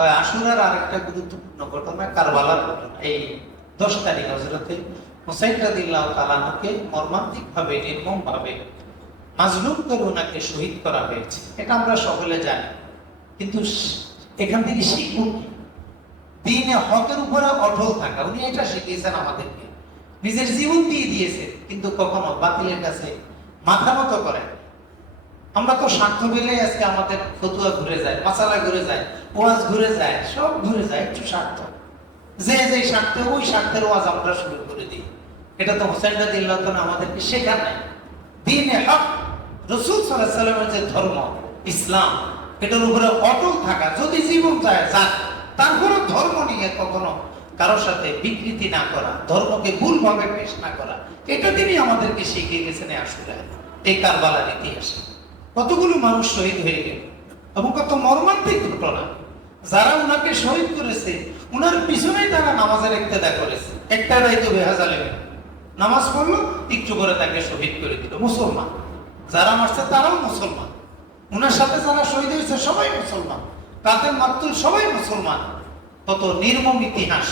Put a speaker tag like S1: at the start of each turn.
S1: তবে আশুরার আরেকটা গুরুত্বপূর্ণ ঘটনা কারবালার এই দশ তারিখ হজরতে হুসাইন রাদিল্লাহ তালানুকে মর্মান্তিক ভাবে নির্মম ভাবে মাজলুম করে ওনাকে শহীদ করা হয়েছে। এটা আমরা সকলে জানি। কিন্তু এখান থেকে শিখব কি? দিনে হকের উপরে অটল থাকা। উনি এটা শিখিয়েছেন আমাদেরকে। নিজের জীবন দিয়ে দিয়েছে কিন্তু কখনো বাতিলের কাছে মাথা মতো করেন। আমরা তো স্বার্থ পেলে আজকে আমাদের ফতুয়া ঘুরে যায় মাসালা ঘুরে যায়, ওয়াজ ঘুরে যায়, সব ঘুরে যায়, একটু স্বার্থ। যে যে স্বার্থে, ওই স্বার্থের ওয়াজ আমরা শুরু করে দিই। এটা তো হোসেন রাদিল্লাহ আমাদেরকে শেখার নাই? হক, রসুল সাল্লামের যে ধর্ম, ইসলাম, এটার উপরে অটল থাকা, যদি জীবন চায় যাক তারপরে ধর্ম নিয়ে কখনো কারোর সাথে বিকৃতি না করা, ধর্মকে ভুলভাবে পেশ না করা, এটা তিনি আমাদেরকে শিখিয়ে গেছেন আশুরায়, এই কারবালার ইতিহাসে। কতগুলো মানুষ শহীদ হয়ে গেল? এবং কত মর্মান্তিক ঘটনা। যারা উনাকে শহীদ করেছে ওনার পিছনেই তারা নামাজের ইক্তেদা করেছে। একটা দায়িত্ব বেহাজালে নামাজ পড়ল, একটু করে তাকে শহীদ করে দিল। মুসলমান। যারা মারছে, তারাও মুসলমান। উনার সাথে যারা শহীদ হয়েছে, সবাই মুসলমান। তাদের মাতুল সবাই মুসলমান। কত নির্মম ইতিহাস।